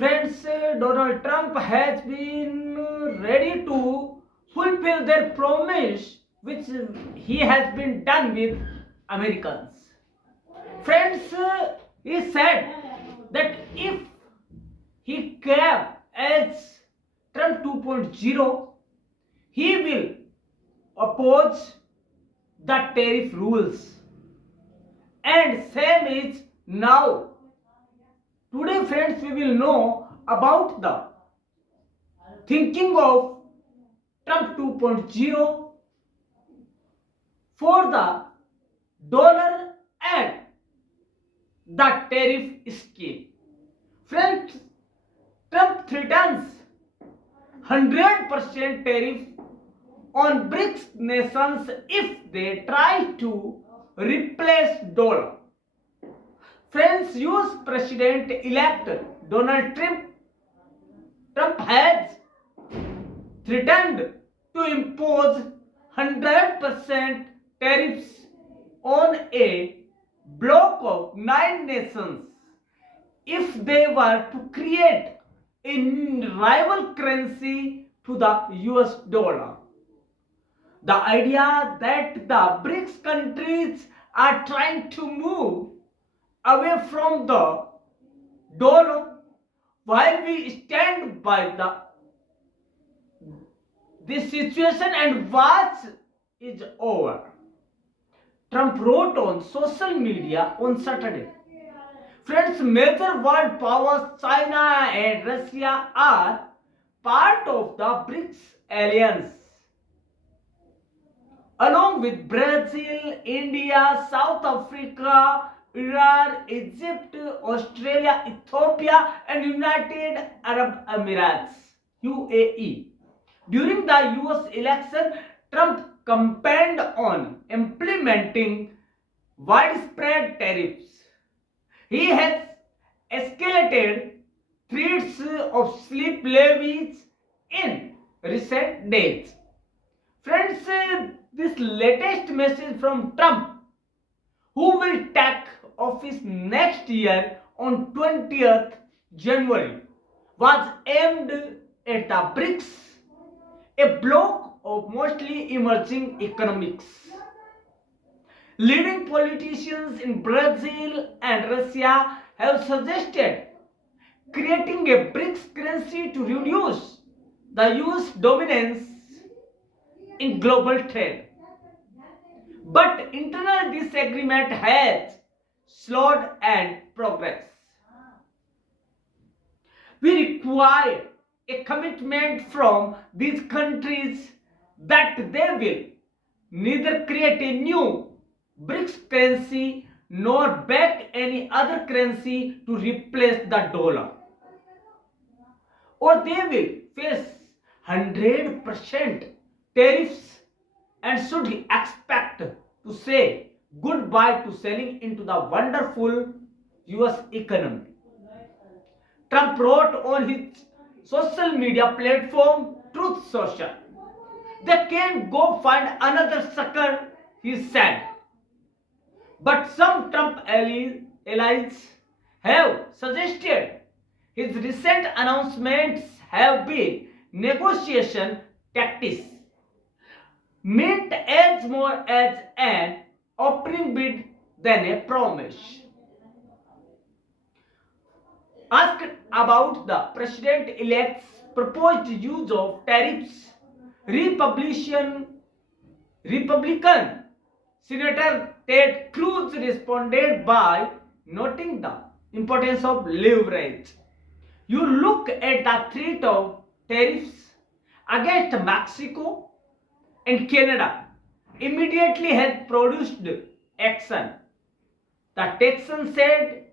Friends, Donald Trump has been ready to fulfill their promise, which he has been done with Americans. Friends, he said that if he came as Trump 2.0, he will oppose the tariff rules. And same is now. Today, friends, we will know about the thinking of Trump 2.0 for the dollar and the tariff scheme. Friends, Trump threatens 100% tariff on BRICS nations if they try to replace dollar. Friends, US President-elect Donald Trump has threatened to impose 100% tariffs on a bloc of 9 nations if they were to create a rival currency to the US dollar. The idea that the BRICS countries are trying to move away from the dollar while we stand by this situation and watch is over. Trump wrote on social media on Saturday. Friends, major world powers China and Russia are part of the BRICS alliance. Along with Brazil, India, South Africa, Iran, Egypt, Australia, Ethiopia, and United Arab Emirates (UAE). During the US election, Trump campaigned on implementing widespread tariffs. He has escalated threats of sleep levies in recent days. Friends, this latest message from Trump, who will take office next year on 20th January, was aimed at the BRICS, a bloc of mostly emerging economies. Leading politicians in Brazil and Russia have suggested creating a BRICS currency to reduce the US dominance in global trade. But internal disagreement has slowed and progress. We require a commitment from these countries that they will neither create a new BRICS currency nor back any other currency to replace the dollar, or they will face 100% tariffs and should expect to say goodbye to selling into the wonderful US economy. Trump wrote on his social media platform Truth Social. They can go find another sucker, he said. But some Trump allies have suggested his recent announcements have been negotiation tactics, meant as more as an opening bid than a promise. Asked about the president-elect's proposed use of tariffs, Republican Senator Ted Cruz responded by noting the importance of leverage. You look at the threat of tariffs against Mexico and Canada immediately has produced action. The Texan said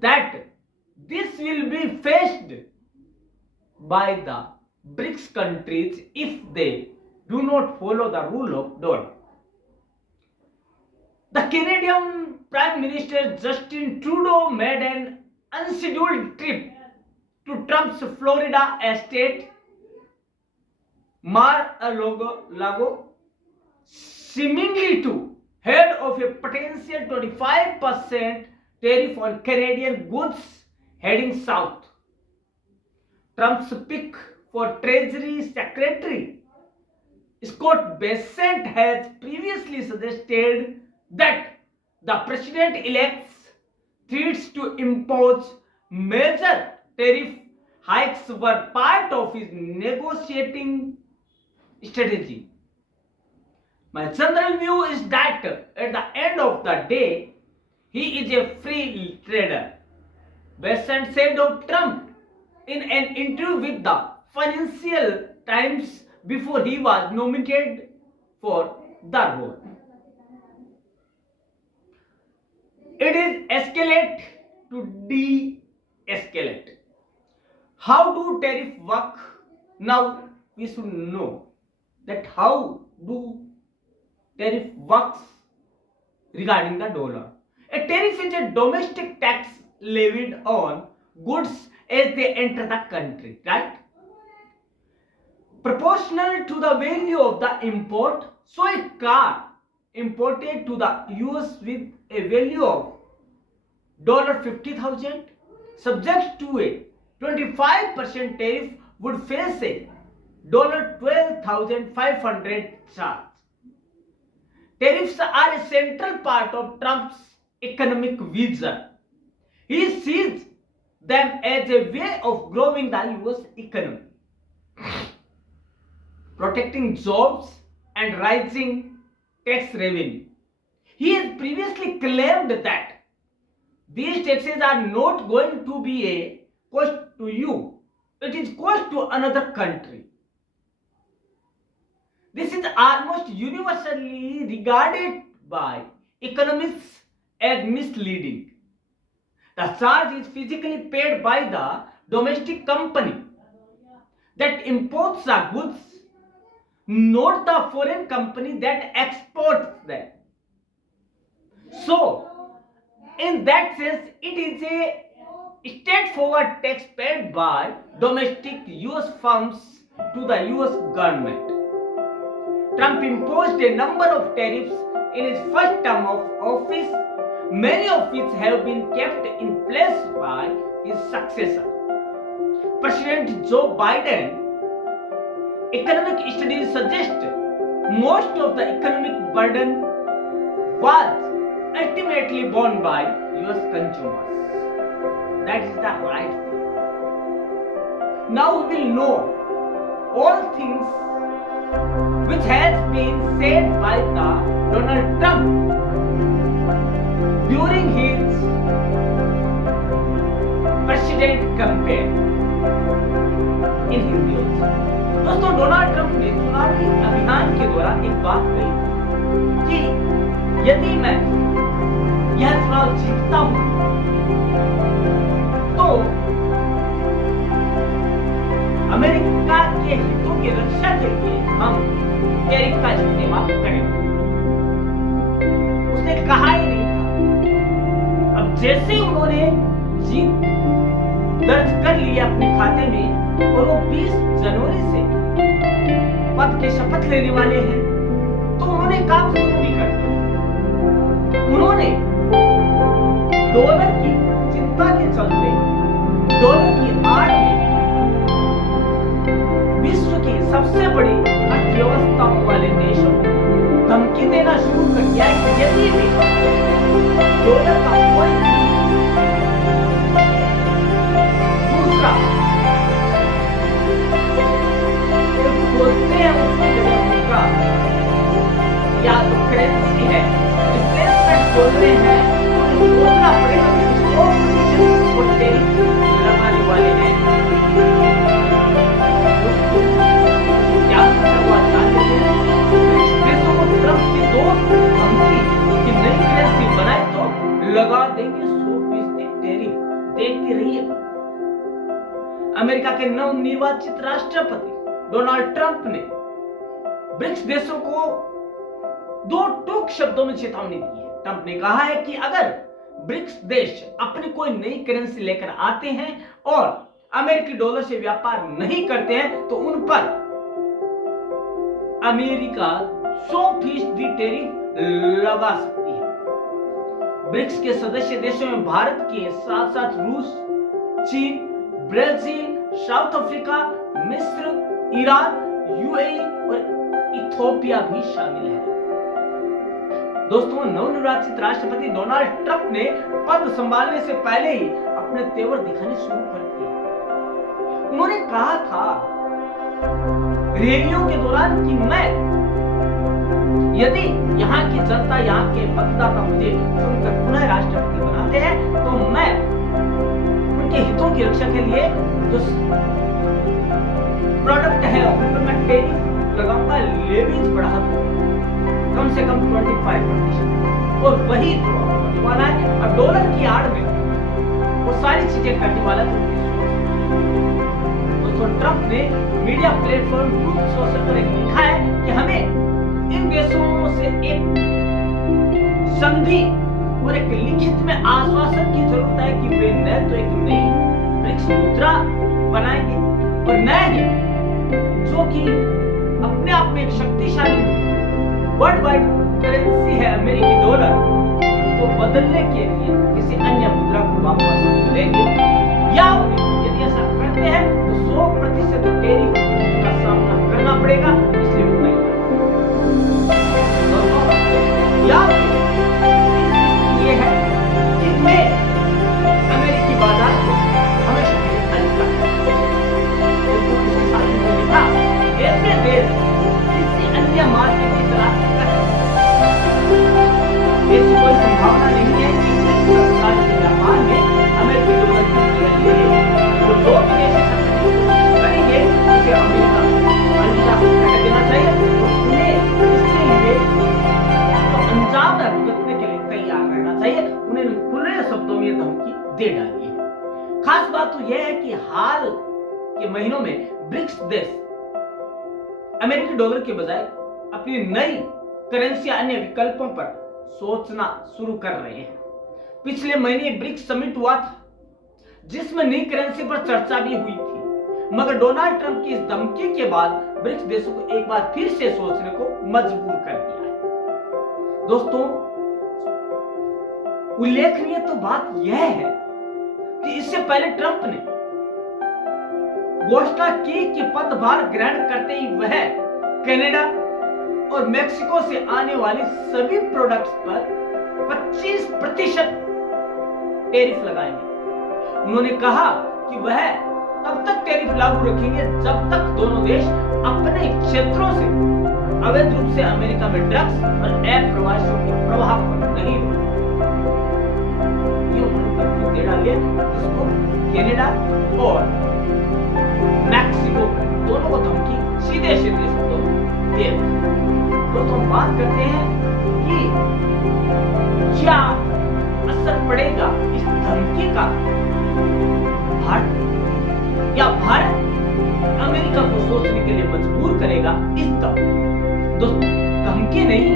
that this will be faced by the BRICS countries if they do not follow the rule of dollar. The Canadian Prime Minister Justin Trudeau made an unscheduled trip to Trump's Florida estate Mar-a-Lago, seemingly to head of a potential 25% tariff on Canadian goods heading south. Trump's pick for Treasury Secretary Scott Bessent has previously suggested that the president-elect's threats to impose major tariff hikes were part of his negotiating strategy. My general view is that at the end of the day, he is a free trader, Bessent said of Trump in an interview with the Financial Times before he was nominated for the role. It is escalate to de-escalate. How do tariff work? Now we should know that how do tariff works regarding the dollar. A tariff is a domestic tax levied on goods as they enter the country, right? Proportional to the value of the import. So a car imported to the US with a value of $50,000 subject to a 25% tariff would face a $12,500 charge. Tariffs are a central part of Trump's economic vision. He sees them as a way of growing the US economy, protecting jobs and rising tax revenue. He has previously claimed that these taxes are not going to be a cost to you, it is cost to another country. This is almost universally regarded by economists as misleading. The charge is physically paid by the domestic company that imports the goods, not the foreign company that exports them. So, in that sense, it is a straightforward tax paid by domestic US firms to the US government. Trump imposed a number of tariffs in his first term of office, many of which have been kept in place by his successor, President Joe Biden. Economic studies suggest most of the economic burden was ultimately borne by US consumers. That is the right thing. Now we will know all things which has been said by the Donald Trump during his president campaign in Hindi also. दोस्तों, Donald Trump ने चुनावी अभियान के दौरान एक बात कही कि यदि मैं यह चुनाव जीतता हूं तो अमेरिका के हितों की रक्षा के लिए हम टैरिफ का इस्तेमाल करेंगे। उसने कहा ही नहीं था। अब जैसे उन्होंने जीत दर्ज कर ली अपने खाते में और वो 20 जनवरी से पद के शपथ लेने वाले हैं, तो उन्होंने काम शुरू भी कर दिया। उन्होंने डॉलर की चिंता के चलते डॉलर की आड़ में विश्व की सबसे बड़ी अर्थव्यवस्थाओं वाले देशों को धमकी देना शुरू कर दिया कि यदि भी डॉलर का कोई दूसरा बोलते हैं उसकी जगह मुद्रा या तो करेंसी है रिप्लेसमेंट बोल रहे हैं, तो सोचना पड़ेगा कि 100% और टैरिफ लगाने वाले हैं। क्या हुआ जानते हैं? देशों को ट्रंप की दो धमकी कि नई करेंसी बनाए तो लगा देंगे 100% टैरिफ। देखते रहिएगा। अमेरिका के नवनिर्वाचित राष्ट्रपति डोनाल्ड ट्रंप ने ब्रिक्स देशों को दो टूक शब्दों में चेतावनी दी है। ट्रंप ने कहा है कि अगर ब्रिक्स देश अपनी कोई नई करेंसी लेकर आते हैं और अमेरिकी डॉलर से व्यापार नहीं करते हैं तो उन पर अमेरिका 100% टैरिफ लगा सकती है। ब्रिक्स के सदस्य देशों में भारत के साथ साथ रूस, चीन, ब्राजील, साउथ अफ्रीका, मिस्र, ईरान, यूएई और इथियोपिया भी शामिल है। दोस्तों, नवनिर्वाचित राष्ट्रपति डोनाल्ड ट्रंप ने पद संभालने से पहले ही अपने तेवर दिखाने शुरू कर दिए। उन्होंने कहा था रैलियों के दौरान कि मैं, यदि यहाँ की जनता, यहाँ के मतदाता मुझे चुनकर पुनः राष्ट्रपति बनाते हैं तो मैं उनके हितों की रक्षा के लिए जो प्रोडक्ट है उन पर मैं टैरिफ लगाऊंगा, लेवीज बढ़ा दूंगा कम से कम 25%, और वही होने वाला है। और डॉलर की आड़ में वो सारी चीजें करने वाला है। दोस्तों, ट्रंप ने मीडिया प्लेटफॉर्म ट्रूथ सोशल पर लिखा है कि हमें इन देशों से एक संधि और एक लिखित में आश्वासन की जरूरत है कि वे न तो एक नई ब्रिक्स मुद्रा बनाएंगे और न ही जो कि अपने आप में एक शक्तिशाली वर्ल्ड वाइड करेंसी है अमेरिकी डॉलर को बदलने के लिए किसी अन्य मुद्रा को वापस लेंगे, या यदि ऐसा करते हैं तो 100% टैरिफ का सामना करना पड़ेगा, इसलिए वो नहीं या ये है कि वे अमेरिकी बाजार को हमेशा ऐसे देश किसी अन्य मार्केट की तलाश ऐसी कोई संभावना नहीं है कि सरकार के व्यापार में अमेरिकी डॉलर की जगह ले ले। तो जो विदेशी करेंगे उसे अमेरिका अलविदा कर देना चाहिए, तो उन्हें इसके लिए तो अंजाम भुगतने के लिए तैयार रहना चाहिए। उन्हें खुले शब्दों में धमकी दे डाली है। खास बात तो यह है कि हाल के महीनों में ब्रिक्स देश अमेरिकी डॉलर के बजाय अपनी नई करेंसी या अन्य विकल्पों पर सोचना शुरू कर रहे हैं। पिछले महीने ब्रिक्स समिट हुआ था जिसमें नई करेंसी पर चर्चा भी हुई थी, मगर डोनाल्ड ट्रंप की इस धमकी के बाद ब्रिक्स देशों को एक बार फिर से सोचने को मजबूर कर दिया है। दोस्तों, उल्लेखनीय तो बात यह है कि इससे पहले ट्रंप ने घोषणा की कि पदभार ग्रहण करते ही वह कनाडा और मेक्सिको से आने वाली सभी प्रोडक्ट्स पर 25% टैरिफ लगाएंगे। उन्होंने कहा कि वह तब तक टैरिफ लागू रखेंगे जब तक दोनों देश अपने क्षेत्रों से अवैध रूप से अमेरिका में ड्रग्स और अप्रवासियों के प्रभाव पर नहीं रोकेंगे। जिसको कनाडा और मैक्सिको दोनों को धमकी सीधे सीधे दे। दोस्तों, बात करते हैं कि क्या असर पड़ेगा इस धमकी का भारत, या भारत अमेरिका को सोचने के लिए मजबूर करेगा इस दोस्तों, धमकी नहीं,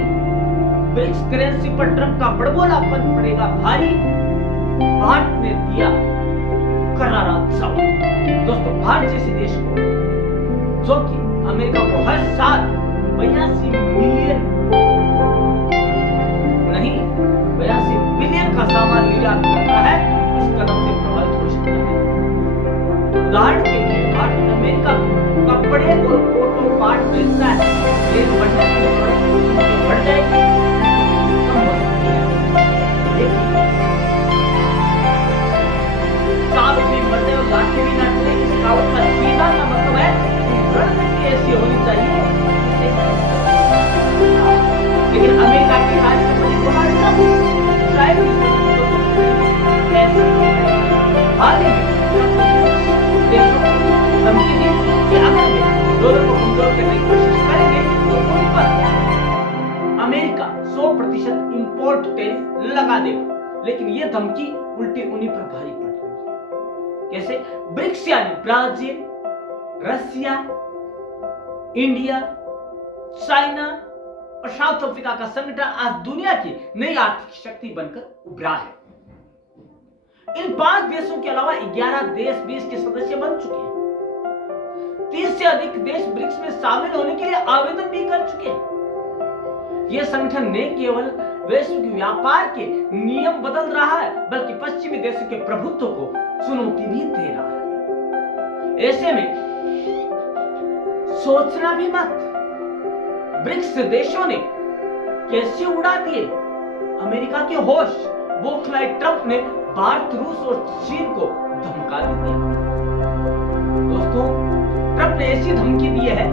ब्रिक्स करेंसी पर ट्रंप का बड़बोलापन पड़ेगा भारी। भारत ने दिया करारा जवाब। दोस्तों, भारत जैसे देश को, जो कि अमेरिका को हर साल 82 बिलियन का सामान निर्यात करता है, इस कदम से प्रभावित हो सकता है। उदाहरण के लिए भारत अमेरिका को कपड़े और ऑटो पार्ट बेचता है, लेकिन बढ़ने से बढ़ जाएगी, कम हो सकती है। देखिए, साल भी मरते और लाठी भी ना टूटे, इस कहावत का सीधा सा मतलब है कि रणनीति ऐसी होनी चाहिए लेकिन अमेरिका के राष्ट्रपति डोनाल्ड ट्रंप शायद हाल ही में देशों को धमकी दी कि अगर वे डॉलर को कमजोर करने की कोशिश करेंगे तो उन पर अमेरिका 100% इंपोर्ट टैरिफ लगा देगा। लेकिन यह धमकी उल्टी उन्हीं पर भारी पड़ रही है। कैसे? ब्रिक्स यानी ब्राजील, रसिया, इंडिया, चाइना और साउथ अफ्रीका का संगठन आज दुनिया की नई आर्थिक शक्ति बनकर उभरा है। इन 5 देशों के अलावा 11 देश भी इसके सदस्य बन चुके हैं। 30 से अधिक देश ब्रिक्स में शामिल होने के लिए आवेदन भी कर चुके हैं। यह संगठन न केवल वैश्विक व्यापार के नियम बदल रहा है, बल्कि पश्चिमी देशों के प्रभुत्व को चुनौती भी दे रहा है। ऐसे में सोचना भी मत, ब्रिक्स देशों ने कैसे उड़ा दिए अमेरिका के होश। बौखलाए ट्रंप ने भारत, रूस और चीन को धमका दिया। दोस्तों, ट्रंप ने ऐसी धमकी दी है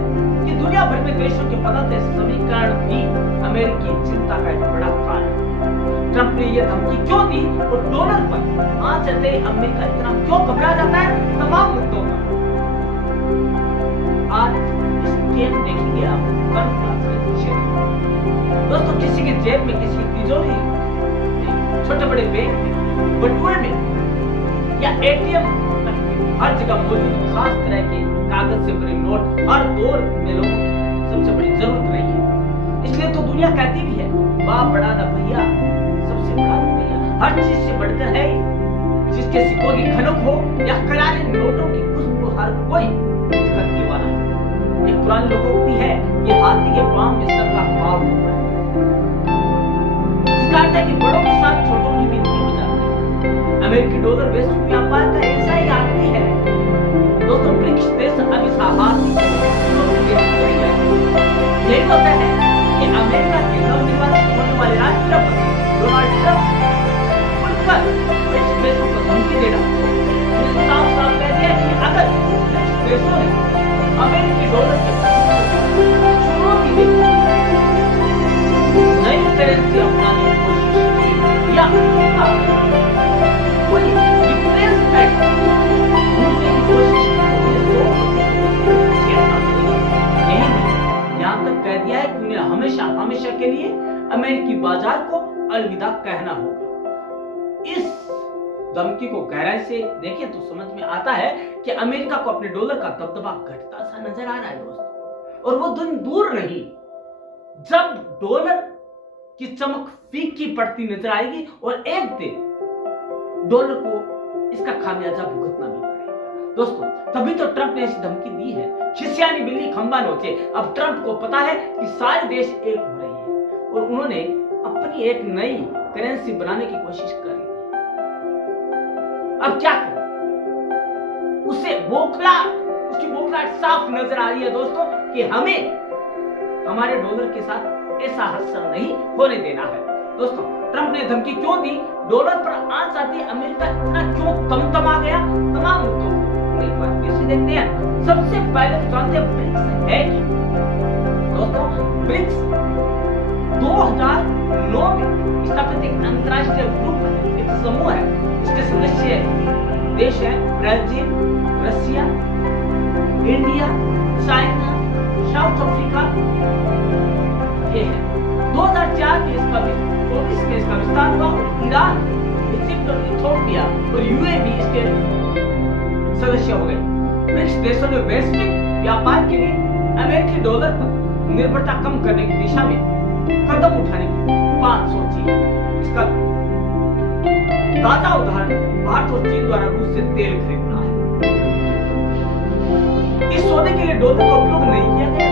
कि दुनिया भर में देशों के बदलते समीकरण भी अमेरिकी चिंता का एक बड़ा कारण है। ट्रंप ने यह धमकी क्यों दी और डॉलर पर आज अमेरिका इतना क्यों घबरा जाता है, तमाम मुद्दों पर आज इस गेम देखेंगे आप कल क्लास में। दोस्तों, किसी के जेब में, किसी की तिजोरी, छोटे बड़े बैंक में, बटुए में या एटीएम तक हर जगह मौजूद खास तरह के कागज से भरे नोट हर दौर में लोगों की सबसे बड़ी जरूरत रही है। इसलिए तो दुनिया कहती भी है, बाप बड़ा ना भैया, सबसे बड़ा भैया, हर चीज से बढ़कर है। जिसके सिक्कों की खनक हो या करारे नोटों की खुशबू, हर कोई करने वाला है। एक पुरानी लोकोक्ति है, ये हाथी के पांव में सर का पाव होता है। इसका अर्थ है कि बड़ों के साथ छोटों की भी नहीं बजाते। अमेरिकी डॉलर वैश्विक व्यापार का ऐसा ही आदमी है। दोस्तों, ब्रिक्स देश अभी साहब यही होता है कि अमेरिका के नवनिर्वाचित होने वाले राष्ट्रपति डोनाल्ड ट्रंप खुलकर ब्रिक्स देशों को धमकी दे रहा है। साफ-साफ कह दिया कि अगर ब्रिक्स देशों ने अमेरिकी डॉलर के चुनौती दी, नई करेंसी अपनाने की कोशिश की या उसका कोई रिप्लेसमेंट ढूंढने की कोशिश की, यही नहीं, यहाँ तक कह दिया है कि उन्हें हमेशा के लिए अमेरिकी बाजार को अलविदा कहना होगा। इस धमकी को गहराई से देखें तो समझ में आता है कि अमेरिका को अपने डॉलर का दबदबा घटता सा नजर आ रहा है दोस्तों। और वो दिन दूर नहीं जब डॉलर की चमक फीकी पड़ती नजर आएगी और एक दिन डॉलर को इसका खामियाजा भुगतना भी पड़ेगा। दोस्तों, तभी तो ट्रंप ने ऐसी धमकी दी है। शिष्यानी बिल्ली खंबा नोचे। अब ट्रंप को पता है कि सारे देश एक हो रहे हैं और उन्होंने अपनी एक नई करेंसी बनाने की कोशिश कर ली। अब क्या करें? उसकी बौखलाहट साफ नजर आ रही है दोस्तों कि हमें हमारे डॉलर के साथ ऐसा हश्र नहीं होने देना है। दोस्तों, ट्रंप ने धमकी क्यों दी? डॉलर पर आज आते अमेरिका इतना क्यों तमतमा गया? तमाम मुद्दों को एक बार फिर से देखते हैं। सबसे पहले तो जानते हैं ब्रिक्स है क्या। दोस्तों, ब्रिक्स 2009 में स्थापित एक अंतरराष्ट्रीय ग्रुप है, एक समूह है। इसके सदस्य देश है Brazil, Russia, India, China, south Africa, ये है। 2004 में इसका 24 में इसका विस्तार हुआ और ईरान, इजिप्ट और इथियोपिया और यूएई इसके सदस्य हो गए। ब्रिक्स देशों ने वैश्विक व्यापार के लिए अमेरिकी डॉलर पर निर्भरता कम करने की दिशा में कदम उठाने की बात सोची है। इसका ताजा उदाहरण भारत और चीन द्वारा रूस से तेल खरीदना है। इस सौदे के लिए डॉलर का उपयोग नहीं किया गया।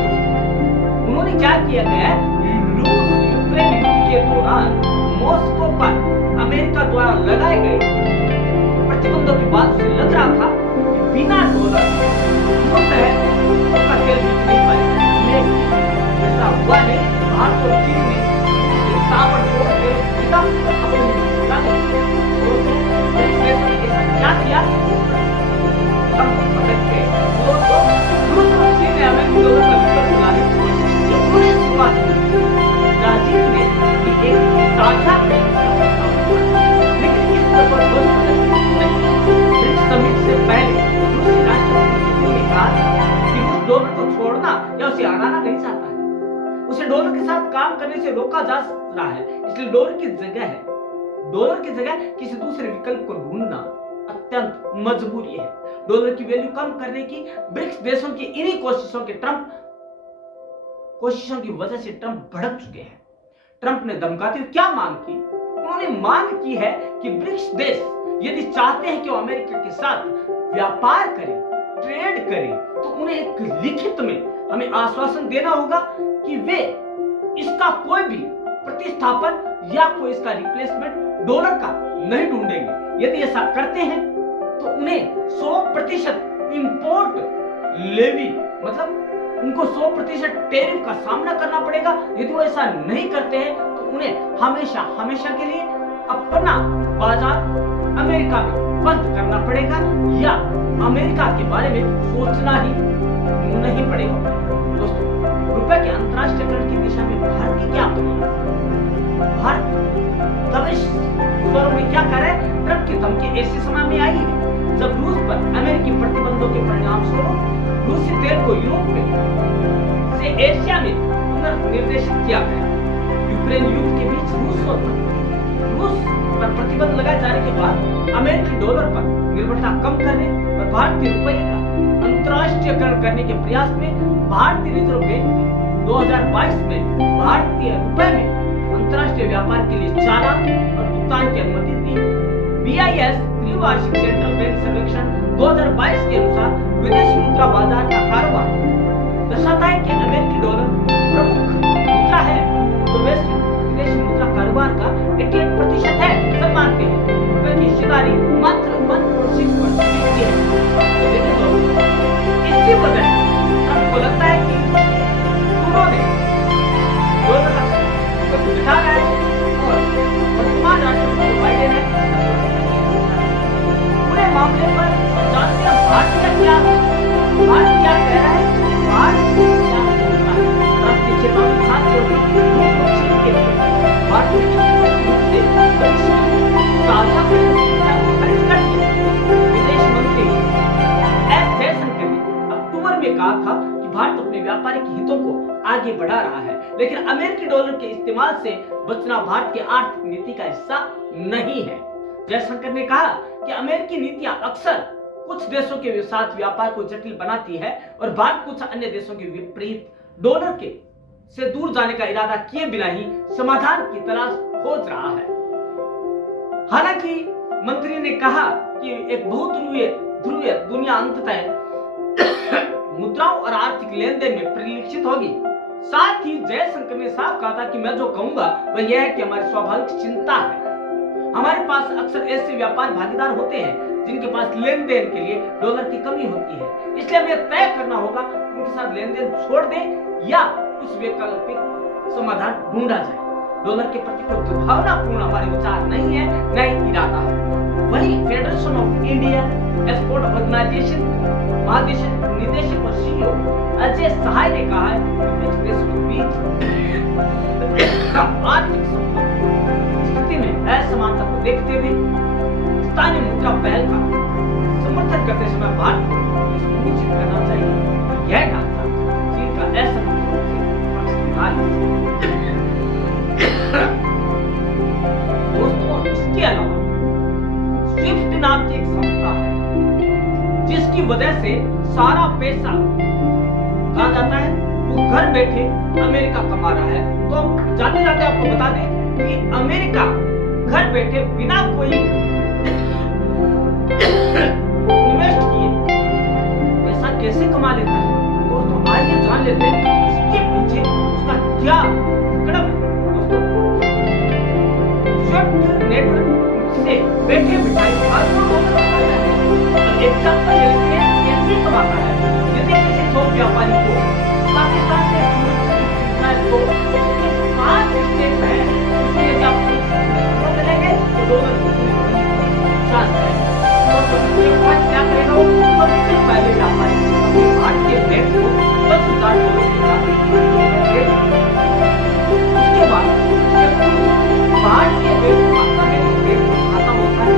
उन्होंने क्या किया गया है? रूस यूक्रेन युद्ध के दौरान मॉस्को पर अमेरिका द्वारा लगाए गए प्रतिबंधों के बाद उसे लग रहा था कि बिना डॉलर उसका तेल बिक नहीं पाएगा, लेकिन ऐसा हुआ नहीं। भारत और चीन ने ताबड़तोड़ तेल खरीदा क्या किया? हम मदद के दोस्तों, रूस और चीन ने अमेरिकी डॉलर का विकल्प लाने की कोशिश की। उन्होंने शुरुआत की। ब्राजील ने भी एक साझा लेकिन इस पर ब्रिक्स समिट से पहले रूसी राष्ट्रपति ने कहा कि रूस डॉलर को छोड़ना या उसे हराना नहीं चाहता है। उसे डॉलर के साथ काम करने से रोका जा रहा है। इसलिए डॉलर की जगह किसी दूसरे विकल्प को ढूंढना अत्यंत मजबूरी है। डॉलर की वैल्यू कम करने की ब्रिक्स देशों की इन्हीं कोशिशों की वजह से ट्रंप भड़क चुके हैं। ट्रंप ने धमकाते हुए क्या मांग की? उन्होंने मांग की है कि ब्रिक्स देश यदि चाहते हैं कि वो अमेरिका के साथ व्यापार करें, ट्रेड करें, तो उन्हें एक लिखित में हमें आश्वासन देना होगा कि वे इसका कोई भी प्रतिस्थापन या कोई इसका रिप्लेसमेंट डॉलर का नहीं ढूंढेंगे। यदि ऐसा करते हैं तो उन्हें 100% इंपोर्ट लेवी मतलब उनको 100% टैरिफ का सामना करना पड़ेगा। यदि वो ऐसा नहीं करते हैं तो उन्हें हमेशा हमेशा के लिए अपना बाजार अमेरिका में बंद करना पड़ेगा या अमेरिका के बारे में सोचना ही नहीं पड़ेगा। दोस्तों, रुपए के अंतरराष्ट्रीयकरण की दिशा में भारत की क्या भारत दबिश स्वरों में क्या कर रहा है? ट्रंप की धमकी ऐसे समय में आई है जब रूस पर अमेरिकी प्रतिबंधों के परिणाम स्वरूप रूसी तेल को यूरोप में से एशिया में पुनर्निर्देशित किया गया। यूक्रेन युद्ध के बीच रूस पर प्रतिबंध लगाए जाने के बाद अमेरिकी डॉलर पर निर्भरता कम करने और भारतीय रुपये का अंतरराष्ट्रीयकरण करने के प्रयास में भारतीय रिजर्व बैंक ने 2022 में भारतीय रुपये में अंतरराष्ट्रीय व्यापार के लिए चालान और भुगतान की अनुमति दी। BIS त्रिवार्षिक सेंट्रल बैंक सर्वेक्षण 2022 के अनुसार विदेशी मुद्रा बाजार का कारोबार दर्शाता है कि अमेरिकी डॉलर प्रमुख मुद्रा है तो वैश्विक विदेशी मुद्रा कारोबार का 88% है। सब मानते हैं रुपए की हिस्सेदारी मात्र 1.6% है। लेकिन दोस्तों, इसी वजह से आपको लगता है कि उन्होंने डॉलर का बिठा रहा है और वर्तमान राष्ट्रपति बाइडेन है पूरे मामले पर जानते हैं भारत क्या कह रहा है। भारत क्या सोच रहा है? भारत की चेतावनी खास तौर पर चीन के लिए भारत ने साझा खरीद कर विदेश मंत्री एस जयशंकर ने अक्टूबर में कहा था कि भारत अपने व्यापारिक हितों को आगे बढ़ा रहा है, लेकिन अमेरिकी डॉलर के इस्तेमाल से बचना भारत की आर्थिक नीति का हिस्सा नहीं है। जयशंकर ने कहा कि अमेरिकी नीतियां अक्सर कुछ देशों के साथ व्यापार को जटिल बनाती है और भारत कुछ अन्य देशों के विपरीत डॉलर के से दूर जाने का इरादा किए बिना ही समाधान की तलाश खोज रहा है। हालांकि मंत्री ने कहा कि एक बहुध्रुवीय दुनिया अंततः मुद्राओं और आर्थिक लेन देन में परिलक्षित होगी। साथ ही जयशंकर ने साफ कहा था कि मैं जो कहूंगा वह यह है कि हमारी स्वाभाविक चिंता है। हमारे पास अक्सर ऐसे व्यापार भागीदार होते हैं जिनके पास लेन देन के लिए डॉलर की कमी होती है, इसलिए हमें तय करना होगा कि उनके साथ लेन देन छोड़ दें या कुछ वैकल्पिक समाधान ढूंढा जाए। डॉलर के प्रति कोई दुर्भावनापूर्ण हमारे विचार नहीं है, न ही इरादा है। वहीं federation of India export organisation निदेशक और CEO अजय सहाय ने कहा है कि कुछ देशों के बीच आर्थिक स्थिति में असमानता को देखते हुए स्थानीय मुद्रा पहल का समर्थन करते समय भारत को सुनिश्चित करना चाहिए कि यह ढांचा चीन का दोस्तों, इसके अलावा स्विफ्ट नाम की एक संस्था है जिसकी वजह से सारा पैसा कहा जाता है वो घर बैठे अमेरिका कमा रहा है। तो जाते जाते आपको बता दें कि अमेरिका घर बैठे बिना कोई इन्वेस्ट किए पैसा कैसे कमा लेता है। दोस्तों, आइए जान लेते हैं इसके पीछे उसका क्या कदम है। दोस्तों, स्विफ्ट नेटवर्क से बैठे बिठाए एग्जाम्पल लेते हैं कैसे कमाता है। यदि किसी थोक व्यापारी को पाकिस्तान से खरीदना है तो 5 स्टेप है, इसलिए यदि आप समझ लेंगे तो डॉलर शांत है। क्या करेगा? सबसे पहले व्यापारी अपने भारतीय बैंक को $10,000 उसके बाद भारतीय बैंक खाता होता है,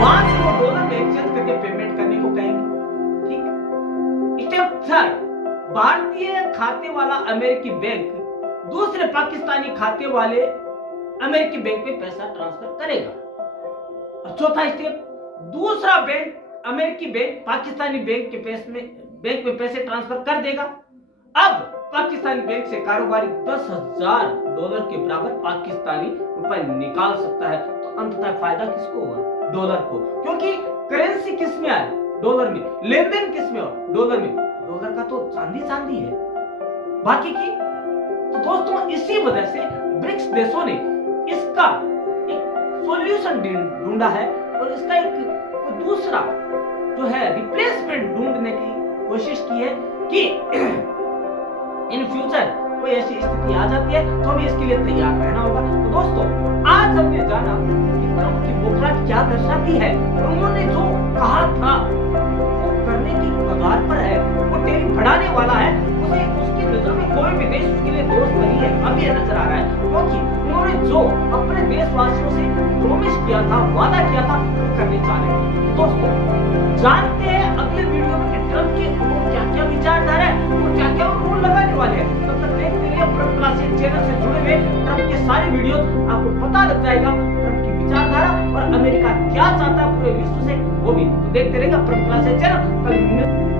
वहां से वो डॉलर में एक्सचेंज करके पेमेंट करने को कहेंगे। ठीक। स्टेप 3, भारतीय खाते वाला अमेरिकी बैंक दूसरे पाकिस्तानी खाते वाले अमेरिकी बैंक में पैसा ट्रांसफर करेगा। और चौथा स्टेप, दूसरा बैंक अमेरिकी बैंक पाकिस्तानी बैंक में पैसे ट्रांसफर कर देगा। अब पाकिस्तानी बैंक से कारोबारी $10,000 के बराबर पाकिस्तानी रुपए निकाल सकता है। तो अंततः फायदा किसको होगा? डॉलर को, क्योंकि करेंसी किस में है? डॉलर में। लेन देन किस में हो? डॉलर में। डॉलर का तो चांदी है बाकी की। तो दोस्तों, इसी वजह से ब्रिक्स देशों ने इसका एक सॉल्यूशन ढूंढा है और इसका एक दूसरा जो है रिप्लेसमेंट ढूंढने की कोशिश की है कि इन फ्यूचर कोई ऐसी स्थिति आ जाती है तो हमें इसके लिए तैयार रहना होगा। तो दोस्तों, आज हमने जाना कि ट्रंप की बौखलाहट क्या दर्शाती है और उन्होंने जो कहा था वो करने की कगार पर है, वो टैरिफ बढ़ाने वाला है। उसे उसकी नजर में कोई भी देश उसके लिए दोस्त नहीं है, अब ये नजर आ रहा है, क्योंकि उन्होंने जो अपने देशवासियों से प्रॉमिस किया था, वादा किया था, वो करने जा रहे हैं। दोस्तों, जानते हैं अगले वीडियो में कि ट्रंप के क्या क्या विचारधारा है और क्या क्या रूल लगाने वाले हैं। तब तक देखते रहिए प्रब क्लासेस चैनल से जुड़े हुए ट्रंप के सारे वीडियो, आपको पता लग जाएगा ट्रंप की विचारधारा और अमेरिका क्या चाहता है पूरे विश्व से, वो भी। तो देखते रहिएगा प्रब क्लासेस चैनल।